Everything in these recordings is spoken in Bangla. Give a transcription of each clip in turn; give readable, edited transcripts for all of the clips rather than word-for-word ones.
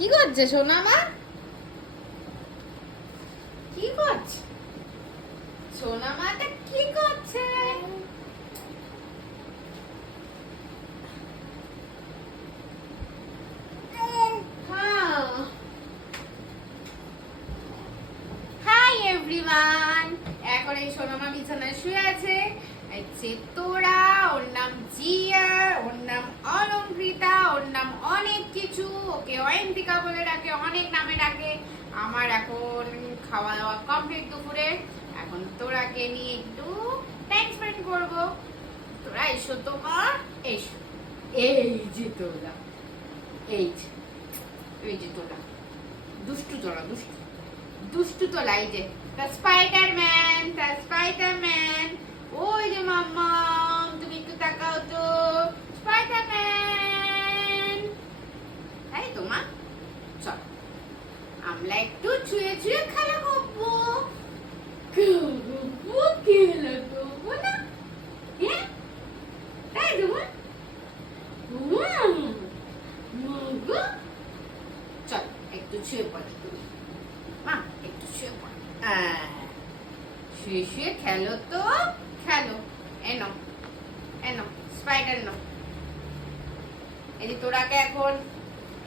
কি করছে সোনা মা? কি করছে সোনা মাটা? কি করছে? হাই এভরিওয়ান, এখন এই সোনামা বিছানায় শুয়ে আছে। তোরা, ওর নাম জিয়া, ওর নাম অলঙ্কৃতা, ওর নাম অনেক কিছু, ওকে অয়ন্তিকা বলে ডাকে, অনেক নামে ডাকে। আমার এখন খাওয়া দাওয়া কমপ্লিট দুপুরে। এখন তোরাকে নিয়ে একটু টাইম স্পেন্ড করবো। তোরা এসো তো মা, এসো। এই যে তোরা, এই যে তোরা, দুষ্টু তোরা, দুষ্টু দুষ্টু তোলা। এই যে স্পাইডারম্যান, ওই যে মাম্মা, তুমি একটু তাকাও তো, স্পাইডারম্যান। তাই তো মা, চল আমরা একটু ছুঁয়ে ছুঁয়ে খেলা করবো। খেলা করবো না? হ্যাঁ তাই তো মা। চল একটু ছুঁয়ে পড়ি, মা একটু শুয়ে পড়। শুয়ে শুয়ে খেলো তো, খেলো। এনো এনো স্পাইডার নো। এই যে তোরাকে এখন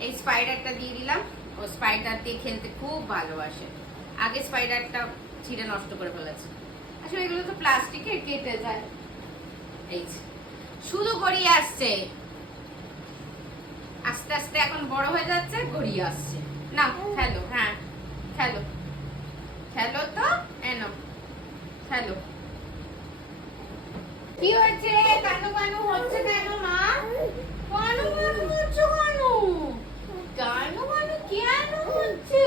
এই স্পাইডারটা দিয়ে দিলাম। ও স্পাইডার দিয়ে খেলতে খুব ভালোবাসে। আগে স্পাইডারটা ছিঁড়ে নষ্ট করে ফেলেছে। আসলে এগুলো তো প্লাস্টিকের, কেটে যায়। এই শুধু গড়িয়ে আসছে, আস্তে আস্তে এখন বড় হয়ে যাচ্ছে, গড়িয়ে আসছে। না খেলো, হ্যাঁ খেলো, খেলো তো, এনো খেলো। কি হচ্ছে? কানু কানু হচ্ছে কেন মা? কানু কানু হচ্ছে কেন? কানু কানু কেন হচ্ছে?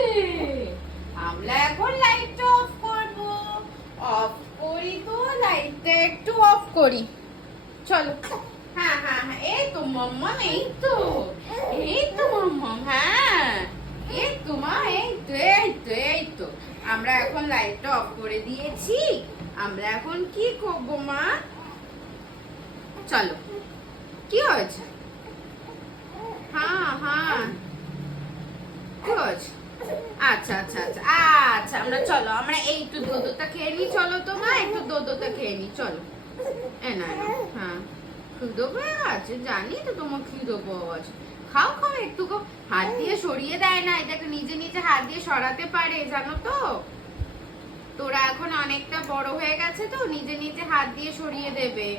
আমরা এখন লাইটটা অফ করব। অফ করি তো, লাইটটা একটু অফ করি। চলো। হ্যাঁ হ্যাঁ হ্যাঁ, এই তো মাম্মাম, এই তো মাম্মাম, হ্যাঁ এই তো মা, এই তো আমরা এখন লাইটটা অফ করে দিয়েছি। আমরা এখন কি করব মা? চলো। কি হয়েছে? হ্যাঁ হ্যাঁ, কি হয়েছে? আচ্ছা আচ্ছা আচ্ছা আচ্ছা, চলো আমরা এই একটু দোদোটা খেয়ে নি। চলো তো মা, একটু দোদোটা খেয়ে নি, চলো। না হ্যাঁ, খিদে পেয়ে গেছে, জানি তো তোমার খিদে পেয়ে গেছে। খাও খাও, একটু হাত দিয়ে সরিয়ে দেয় না, এটাকে নিজে নিজে হাত দিয়ে সরাতে পারে, জানো তো। তোরা এখন অনেকটা বড় হয়ে গেছে তো, নিজে নিজে হাত দিয়ে সরিয়ে দেবে।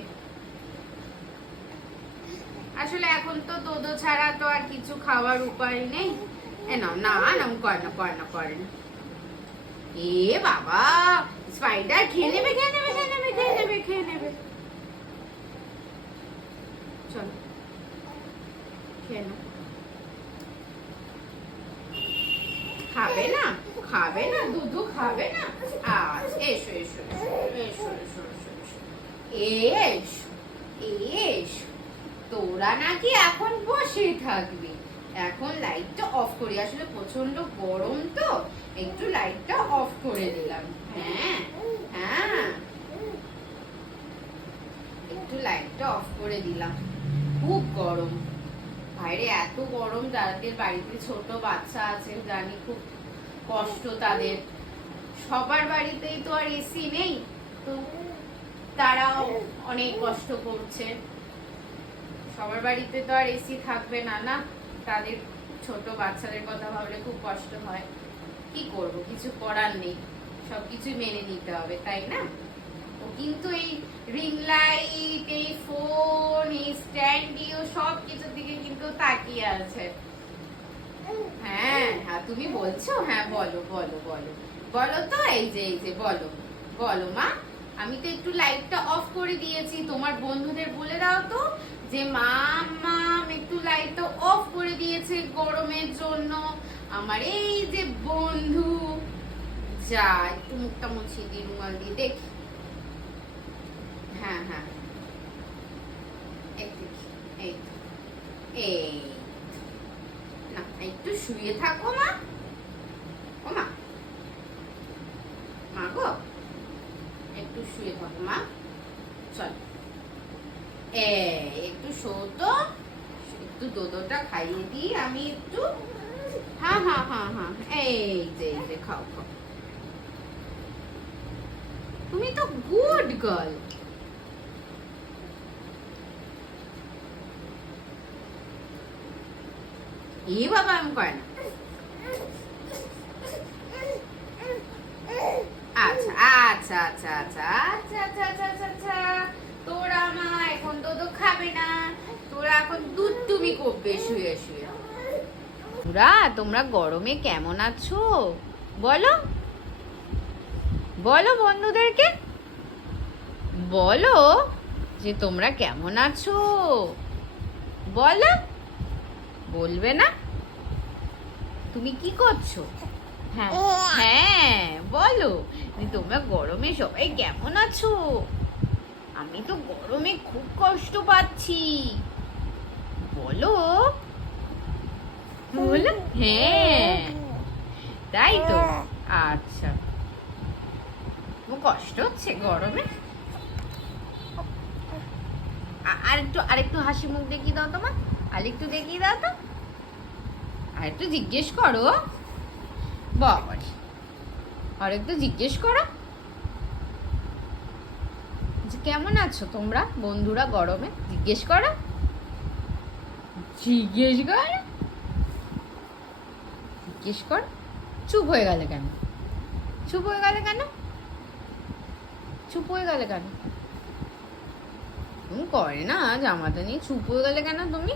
আসলে এখন তো দোদো ছাড়া তো আর কিছু খাওয়ার উপায় নেই। না না না, করে না। এ বাবা, স্পাইডার খেয়ে নেবে। চলো খেয়ে নাও। খাবে না দুধু, খাবে না। আচ্ছা এসো এসো এসো এসো এসো এসো। তোরা নাকি এখন বসে থাকবি। এখন লাইটটা অফ করি, আসলে প্রচন্ড গরম তো, একটু লাইটটা অফ করে দিলাম। হ্যাঁ হ্যাঁ, একটু লাইটটা অফ করে দিলাম। খুব গরম বাইরে, এত গরম। যাদের বাড়িতে ছোট বাচ্চা আছে, জানি খুব কষ্ট তাদের। সবার বাড়িতেই তো আর এসি নেই, তো তারাও অনেক কষ্ট করছে। সবার বাড়িতে তো আর এসি থাকবে না, না তাদের ছোট বাচ্চাদের কথা ভাবলে খুব কষ্ট হয়। কি করব, কিছু করার নেই, সবকিছু মেনে নিতে হবে, তাই না? ও কিন্তু এই রিং লাইট, এই ফোন, এই স্ট্যান্ডিও সব কিছুর দিকে কিন্তু তাকিয়ে আছে। হ্যাঁ হ্যাঁ, তুমি বলছো, হ্যাঁ বলো তো। এই যে বলো মা। আমি তো একটু লাইটটা অফ করে দিয়েছি। তোমার বন্ধুদের বলে দাও তো যে মাম্মাম একটু লাইটটা অফ করে দিয়েছে গরমের জন্য। আমার এই যে বন্ধু, যা একটু মুখটা মুছিয়ে দিই রুমাল দিয়ে, দেখি। হ্যাঁ হ্যাঁ, এই না, একটু শুয়ে থাকো মা। ও মা, গো একটু শুয়ে থাকো মা। চল একটু শো তো, একটু দোদোটা খাইয়ে দিই আমি একটু। হ্যাঁ হ্যাঁ হ্যাঁ হ্যাঁ, এই যে খাও খাও। তুমি তো গুড গার্ল। এ বাবা আমি করে না। আচ্ছা আচ্ছা আচ্ছা আচ্ছা আচ্ছা আচ্ছা আচ্ছা আচ্ছা আচ্ছা, তোরা মা এখন তো খাবে না, তোরা এখন দুধ টুবি করবে শুয়ে শুয়ে। তোমরা গরমে কেমন আছো বলো, বলো বন্ধুদেরকে, বলো যে তোমরা কেমন আছো, বলো। বলবে না? তুমি কি করছো? হ্যাঁ হ্যাঁ বলো যে তোমরা গরমে সবাই কেমন আছো। আমি তো গরমে খুব কষ্ট পাচ্ছি, বলো বলো। হ্যাঁ তাই তো, আচ্ছা। কষ্ট হচ্ছে গরমে? আরেকটু হাসি মুখ দেখিয়ে দাও তোমার, আরেকটু দেখিয়ে দাও তো, আরেকটু জিজ্ঞেস করো বাবা, আরেকটু জিজ্ঞেস করো যে কেমন আছো তোমরা বন্ধুরা গরমে, জিজ্ঞেস করো, জিজ্ঞেস কর, জিজ্ঞেস কর। চুপ হয়ে গেলে কেন, চুপ হয়ে গেলে কেন, চুপ হয়ে গেলে কেন? তুমি করে না জামাটা নিয়ে চুপ হয়ে গেলে কেন তুমি?